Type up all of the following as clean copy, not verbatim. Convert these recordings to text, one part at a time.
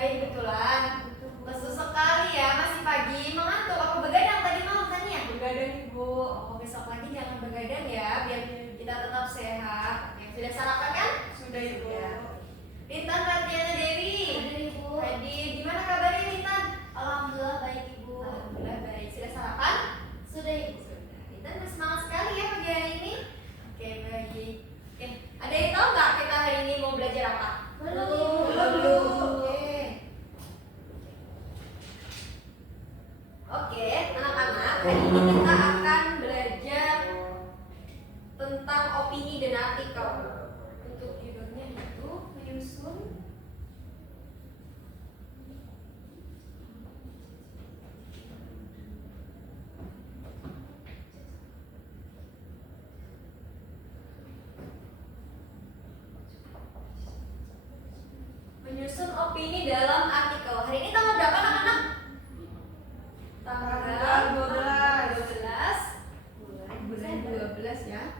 Baik, betulan. Lesu sekali ya, masih pagi. Mengantuk. Apa begadang tadi malam Tania? Begadang Ibu. Oh, besok pagi jangan begadang ya, biar kita tetap sehat. Oke, sudah sarapan kan? Sudah Ibu. Rintan Ratiana Dewi. Hadir Ibu. Hadir. Gimana kabarnya Rintan? Alhamdulillah baik Ibu. Alhamdulillah baik. Sudah sarapan? Sudah Ibu. Sudah. Rintan bersemangat sekali ya pagi hari ini. Oke, baik. Oke, ada yang tahu nggak kita hari ini mau belajar apa? Belum. Oke. Oke, anak-anak, hari ini kita akan belajar tentang opini dan artikel. Untuk judulnya itu menyusun opini dalam artikel. Hari ini tanggal berapa anak-anak? Tanggal 12 bulan 12 ya.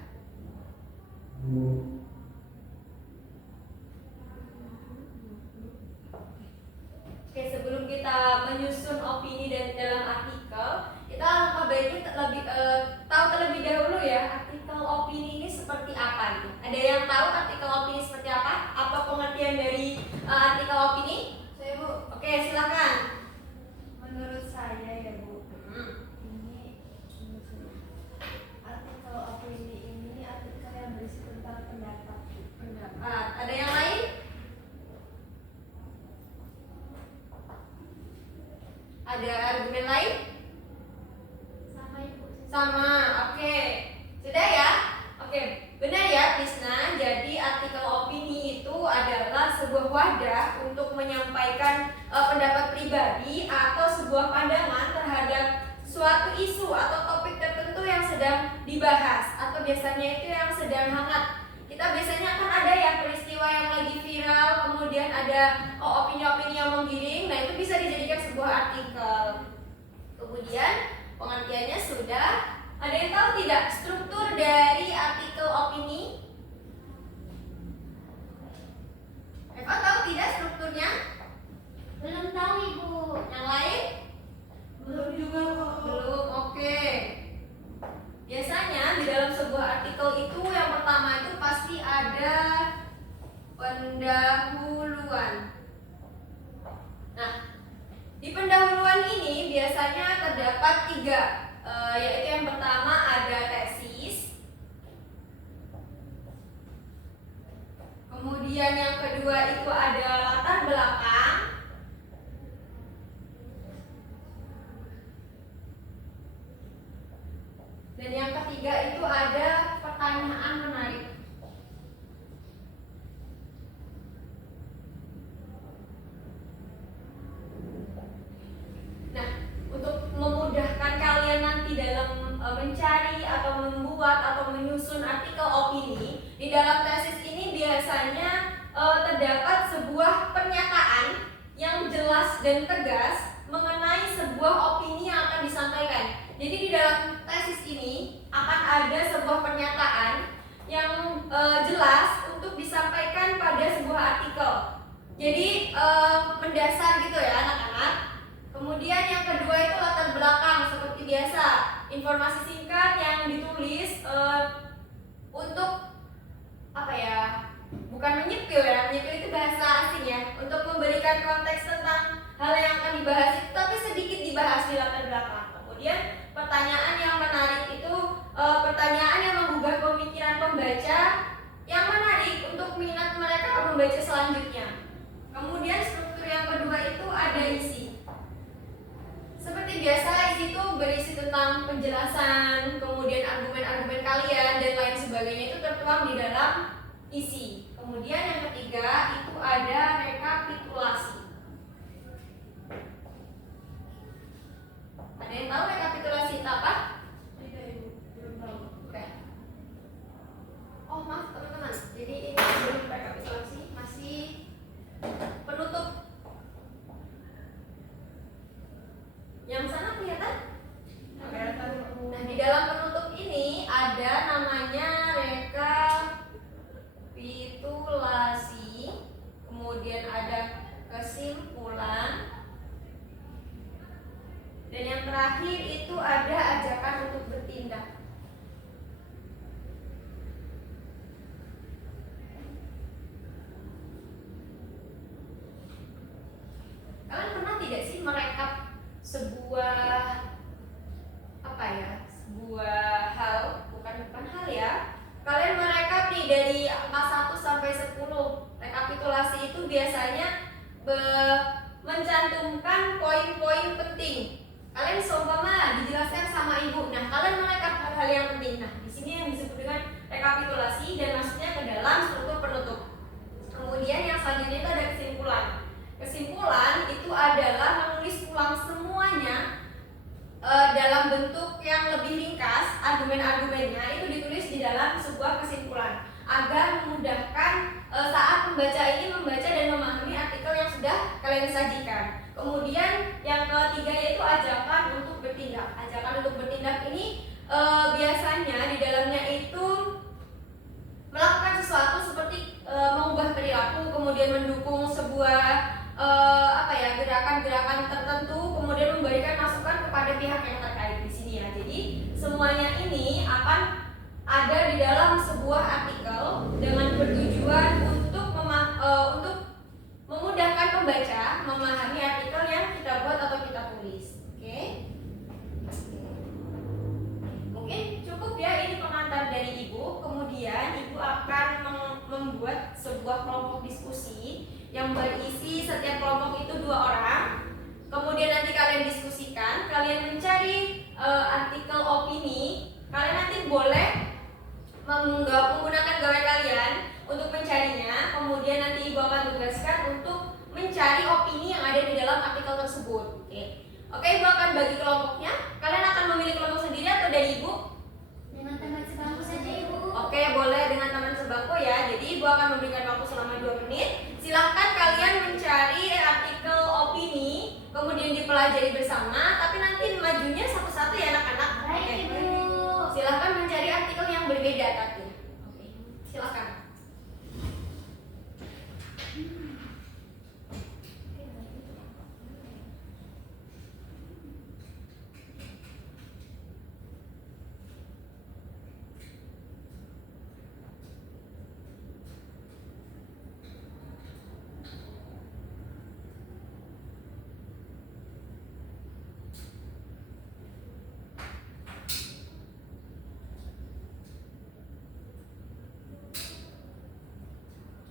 Oke, sebelum kita menyusun opini dan dalam artikel, kita alangkah baiknya tahu terlebih dahulu ya artikel opini ini seperti apa gitu. Ada yang tahu artikel opini seperti apa? Apa pengertian dari artikel opini? Saya Bu. Oke, silakan. Menurut saya ya Bu, ini artikel opini ini artikel yang berisi tentang pendapat. Ada yang lain? Ada argumen lain? Sama Ibu. Sama, oke. Sudah ya? Oke, benar ya Krisna. Jadi artikel opini itu adalah sebuah wadah untuk menyampaikan pendapat pribadi atau sebuah pandangan terhadap suatu isu atau topik tertentu yang sedang dibahas atau biasanya itu yang sedang hangat. Kita biasanya akan ada ya peristiwa yang lagi viral, kemudian ada opini-opini yang menggiring. Nah, itu bisa dijadikan sebuah artikel. Kemudian pengertiannya sudah. Ada yang tahu tidak struktur dari artikel opini? Eva tahu tidak strukturnya? Belum tahu Ibu. Yang lain? Belum juga kok. Belum, oke. Biasanya di dalam sebuah artikel itu yang pertama itu pasti ada pendahuluan. Nah, di pendahuluan ini biasanya terdapat 3, yaitu yang pertama ada tesis, kemudian yang kedua itu ada latar belakang, dan yang ketiga itu ada pertanyaan menarik. Nah, untuk memudahkan kalian nanti dalam mencari atau membuat atau menyusun artikel opini, di dalam tesis ini biasanya terdapat sebuah pernyataan yang jelas dan tegas mengenai sebuah opini yang akan disampaikan. Jadi di dalam tesis ini akan ada sebuah pernyataan yang jelas untuk disampaikan pada sebuah artikel. Jadi mendasar gitu ya anak-anak. Kemudian yang kedua itu latar belakang seperti biasa, informasi singkat yang ditulis untuk apa ya? Bukan menyepil ya, menyepil itu bahasa asing ya. Untuk memberikan konteks tentang hal yang akan dibahas itu, tapi sedikit dibahas di latar belakang. Kemudian pertanyaan yang menarik itu pertanyaan yang menggugah pemikiran pembaca yang menarik untuk minat mereka membaca selanjutnya. Kemudian struktur yang kedua itu ada isi. Seperti biasa isi itu berisi tentang penjelasan, kemudian argumen-argumen kalian dan lain sebagainya itu tertuang di dalam isi. Kemudian yang ketiga itu ada rekapitulasi. Ada yang tahu rekapitulasi itu apa? Tidak Ibu, belum tahu. Oke. Oh maaf teman-teman, jadi ini belum rekapitulasi, masih penutup. Yang sana kelihatan? Kelihatan. Nah, di dalam penutup ini ada namanya rekapitulasi, kemudian ada kesimpulan. terakhir itu ada ajakan untuk bertindak. Kalian pernah tidak sih merekap sebuah sebuah hal, bukan hal ya. Kalian merekap nih dari angka 1 sampai 10. Rekapitulasi itu biasanya mencantumkan poin-poin penting. Kalian seumpama dijelaskan sama ibu. Nah, kalian merekap hal-hal yang penting. Nah, di sini yang disebut dengan rekapitulasi dan masuknya ke dalam struktur penutup. Kemudian yang selanjutnya itu ada kesimpulan. Kesimpulan itu adalah menulis ulang semuanya dalam bentuk yang lebih ringkas. Argumen-argumennya itu ditulis di dalam sebuah kesimpulan agar memudahkan saat pembaca ini membaca dan memahami artikel yang sudah kalian sajikan. Kemudian yang ketiga yaitu ajakan untuk bertindak. Ajakan untuk bertindak ini biasanya di dalamnya itu melakukan sesuatu seperti mengubah perilaku, kemudian mendukung sebuah gerakan-gerakan tertentu, kemudian memberikan masukan kepada pihak yang terkait di sini ya. Jadi semuanya ini akan ada di dalam sebuah artikel dengan bertujuan untuk memudahkan pembaca memahami artikel yang kita buat atau kita tulis. Oke? Mungkin cukup ya ini pengantar dari ibu. Kemudian ibu akan membuat sebuah kelompok diskusi yang berisi setiap kelompok itu 2 orang. Kemudian nanti kalian diskusikan, kalian mencari artikel opini. Kalian nanti boleh menggunakan gawai kalian untuk mencarinya. Kemudian nanti ibu akan tugaskan untuk mencari opini yang ada di dalam artikel tersebut. Oke, ibu akan bagi kelompoknya. Kalian akan memilih kelompok sendiri atau dari ibu? Dengan teman sebangku saja ibu. Oke, boleh dengan teman sebangku ya. Jadi ibu akan memberikan waktu selama 2 menit. Silahkan kalian mencari artikel opini, kemudian dipelajari bersama. Tapi nanti majunya satu-satu ya anak-anak. Baik ibu. Silahkan mencari artikel yang berbeda tapi. Oke, silahkan.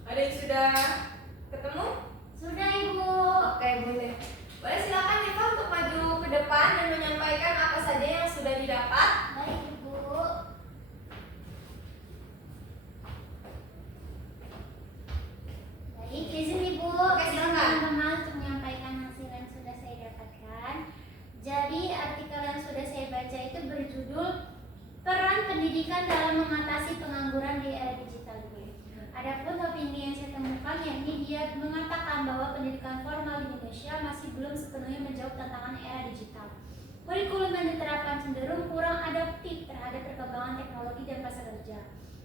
Ada yang sudah ketemu? Sudah ibu. Oke, boleh. Boleh silakan Eva untuk maju ke depan dan menyampaikan apa saja yang sudah didapat. Baik ibu. Baik, izin ibu. Oke, silakan. Teman-teman untuk menyampaikan hasil yang sudah saya dapatkan. Jadi artikel yang sudah saya baca itu berjudul Peran Pendidikan dalam Mengatasi Pengangguran di Era Digital. Adapun opini yang saya temukan yakni dia mengatakan bahwa pendidikan formal di Indonesia masih belum sepenuhnya menjawab tantangan era digital. Kurikulum yang diterapkan cenderung kurang adaptif terhadap perkembangan teknologi dan pasar kerja.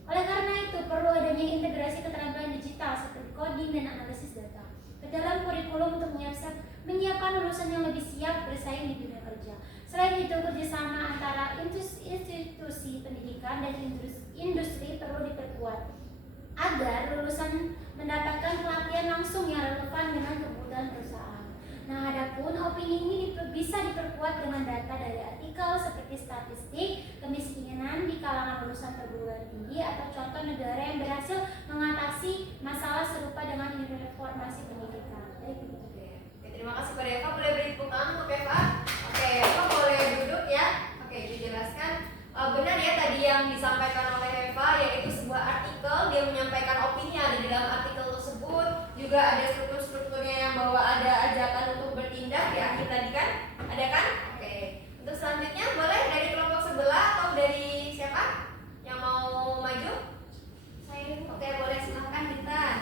Oleh karena itu, perlu adanya integrasi keterampilan digital seperti coding dan analisis data ke dalam kurikulum untuk menyiapkan lulusan yang lebih siap bersaing di dunia kerja. Selain itu, kerjasama antara institusi pendidikan dan industri perlu diperkuat agar lulusan mendapatkan pelatihan langsung yang relevan dengan kebutuhan perusahaan. Nah, adapun opini ini bisa diperkuat dengan data dari artikel seperti statistik kemiskinan di kalangan lulusan perguruan tinggi atau contoh negara yang berhasil mengatasi masalah serupa dengan reformasi pendidikan. Oke, terima kasih pada Eva. Boleh beri tepuk tangan untuk Eva. Oke, Eva boleh duduk ya. Oke, dijelaskan. Benar ya tadi yang disampaikan oleh Eva, yaitu sebuah artikel dia menyampaikan opini ada di dalam artikel tersebut, juga ada struktur-strukturnya yang bahwa ada ajakan untuk bertindak di akhir tadi kan, ada kan? Oke, untuk selanjutnya boleh dari kelompok sebelah atau dari siapa yang mau maju? Saya. Oke, boleh silahkan Bintan.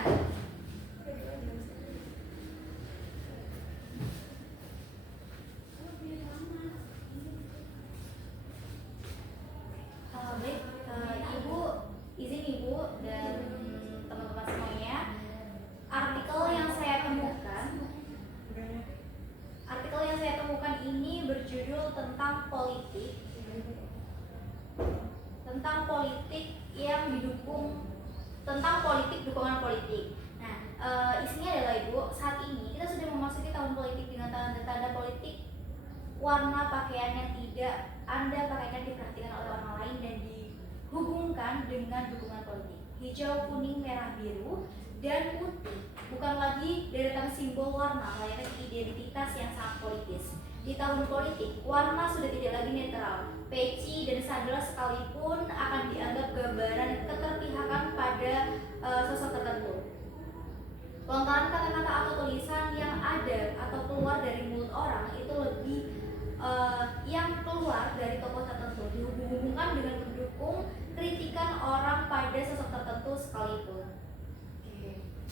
tentang politik, yang didukung, tentang dukungan politik. Nah, isinya adalah Ibu, saat ini kita sudah memasuki tahun politik dengan tanda-tanda politik. Warna pakaian yang tidak Anda pakaikan diperhatikan oleh orang lain dan dihubungkan dengan dukungan politik. Hijau, kuning, merah, biru, dan putih bukan lagi deretan simbol warna, melainkan identitas yang sangat politis. Di tahun politik, warna sudah tidak lagi netral. Peci dan sandal sekalipun akan dianggap gambaran keterpihakan pada sosok tertentu. Lontaran kata-kata atau tulisan yang ada atau keluar dari mulut orang itu lebih yang keluar dari tokoh tertentu dihubung-hubungkan dengan mendukung kritikan orang pada sosok tertentu sekalipun.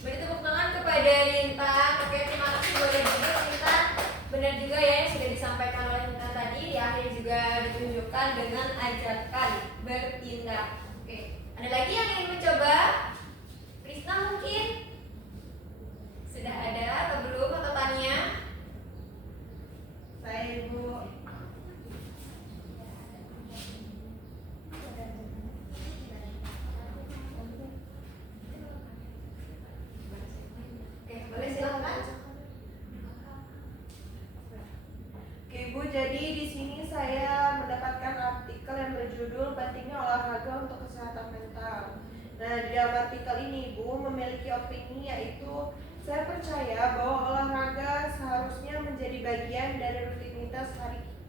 Beri tepuk tangan kepada Lintang. Oke, terima kasih buat Lintang. Benar juga ya yang sudah disampaikan oleh Lintang tadi. Di akhir juga ditunjukkan dengan ajakan bertindak. Oke, ada lagi yang ingin mencoba? Krisna mungkin sudah ada atau belum, atau Tania? Saya Ibu. Oke, boleh silakan. Oke Ibu, jadi di sini saya mendapatkan artikel yang berjudul Pentingnya Olahraga untuk Kesehatan Mental. Nah, di dalam artikel ini Ibu memiliki opini, yaitu saya percaya bahwa olahraga seharusnya menjadi bagian dari rutinitas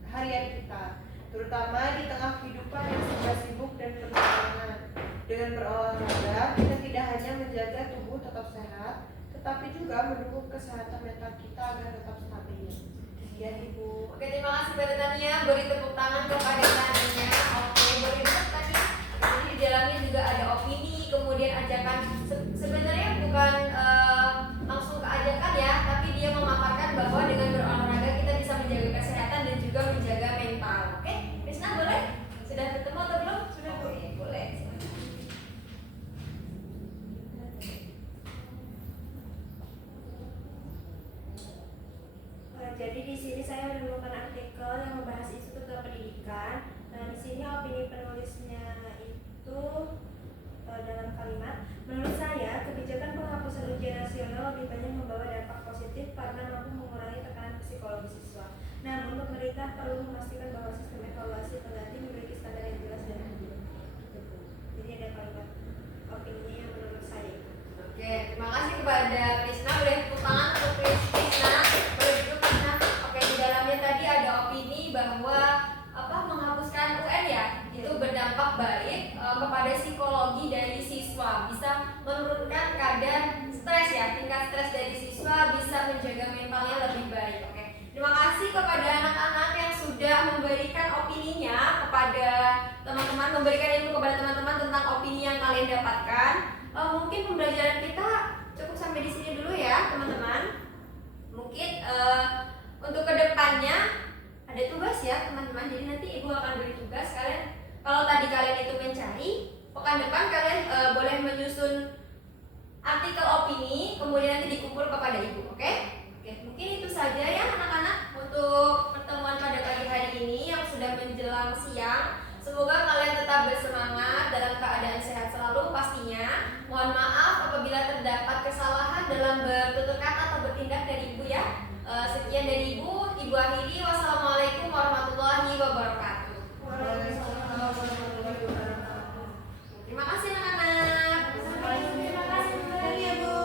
harian kita, terutama di tengah kehidupan yang serba sibuk dan bertekanan. Dengan berolahraga, kita tidak hanya menjaga tubuh tetap sehat, tetapi juga mendukung kesehatan mental kita agar tetap stabil. Ya Ibu. Oke, terima kasih kepada Tania. Beri tepuk tangan kepada Tania. Oke, beri tepuk Tania. Jadi di dalamnya juga ada opini, kemudian ajakan. Sebenarnya bukan langsung ke ajakan ya, tapi dia memaparkan bahwa dengan berolahraga kita bisa menjaga kesehatan dan juga menjaga mental. Oke, Krisna boleh? Sudah ketemu atau belum? Sudah, Bu. Oke, boleh. Jadi di sini saya menemukan artikel yang membahas isu tentang pendidikan. Nah, di sini opini penulisnya itu dalam kalimat, menurut saya kebijakan penghapusan ujian nasional lebih banyak membawa dampak positif karena mampu mengurangi tekanan psikologis siswa. Namun pemerintah perlu memastikan bahwa sistem evaluasi pengganti memiliki standar yang jelas dan adil. Jadi ada kalimat opini yang menurut saya. Oke, terima kasih kepada Krisna. Boleh tepuk tangan untuk Krisna. Boleh duduk Krisna. Oke, di dalamnya tadi ada opini bahwa menghapuskan UN ya itu berdampak baik kepada psikologi dari siswa, bisa menurunkan kadar stres ya, tingkat stres dari siswa, bisa menjaga mentalnya lebih baik. Oke, terima kasih kepada anak-anak yang sudah memberikan opininya kepada teman-teman, memberikan ilmu kepada teman-teman tentang opini yang kalian dapatkan. Mungkin pembelajaran kita cukup sampai di sini dulu ya teman-teman. Mungkin untuk kedepannya ada tugas ya teman-teman. Jadi nanti ibu akan beri tugas kalian. Kalau tadi kalian itu mencari, pekan depan kalian boleh menyusun artikel opini, kemudian nanti dikumpul kepada ibu. Oke? Mungkin itu saja ya anak-anak untuk pertemuan pada pagi hari ini yang sudah menjelang siang. Semoga kalian tetap bersemangat dalam keadaan sehat selalu pastinya. Mohon maaf apabila terdapat kesalahan dalam bertutur kata atau bertindak dari ibu ya. Sekian dari ibu akhiri. Wassalamualaikum warahmatullahi wabarakatuh. Waalaikumsalam warahmatullahi wabarakatuh. Terima kasih anak-anak. Terima kasih ya Bu.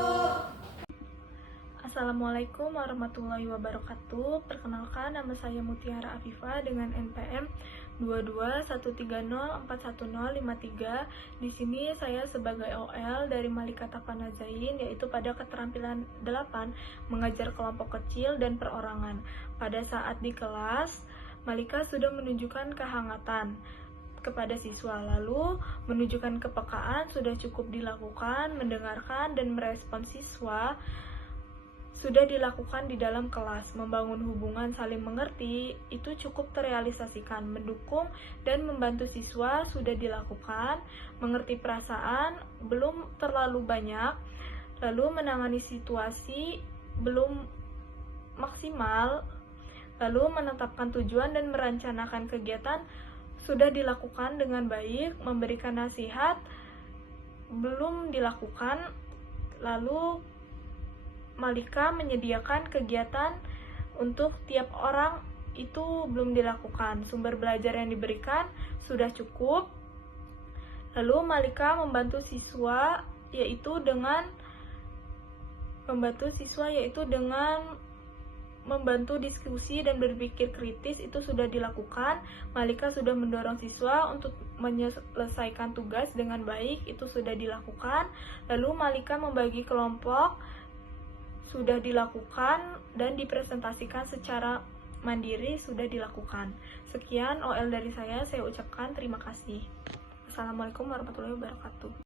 Assalamualaikum warahmatullahi wabarakatuh. Perkenalkan, nama saya Mutiara Afifah dengan NPM 2213041053. Di sini saya sebagai OL dari Malika Tafana Zain, yaitu pada keterampilan 8 mengajar kelompok kecil dan perorangan. Pada saat di kelas, Malika sudah menunjukkan kehangatan kepada siswa, lalu menunjukkan kepekaan sudah cukup dilakukan, mendengarkan dan merespon siswa sudah dilakukan di dalam kelas. Membangun hubungan saling mengerti itu cukup terrealisasikan. Mendukung dan membantu siswa sudah dilakukan. Mengerti perasaan belum terlalu banyak. Lalu menangani situasi belum maksimal. Lalu menetapkan tujuan dan merencanakan kegiatan sudah dilakukan dengan baik. Memberikan nasihat belum dilakukan. Lalu Malika menyediakan kegiatan untuk tiap orang itu belum dilakukan. Sumber belajar yang diberikan sudah cukup. Lalu Malika membantu siswa yaitu dengan membantu diskusi dan berpikir kritis itu sudah dilakukan. Malika sudah mendorong siswa untuk menyelesaikan tugas dengan baik, itu sudah dilakukan. Lalu Malika membagi kelompok sudah dilakukan dan dipresentasikan secara mandiri sudah dilakukan. Sekian OL dari saya ucapkan terima kasih. Assalamualaikum warahmatullahi wabarakatuh.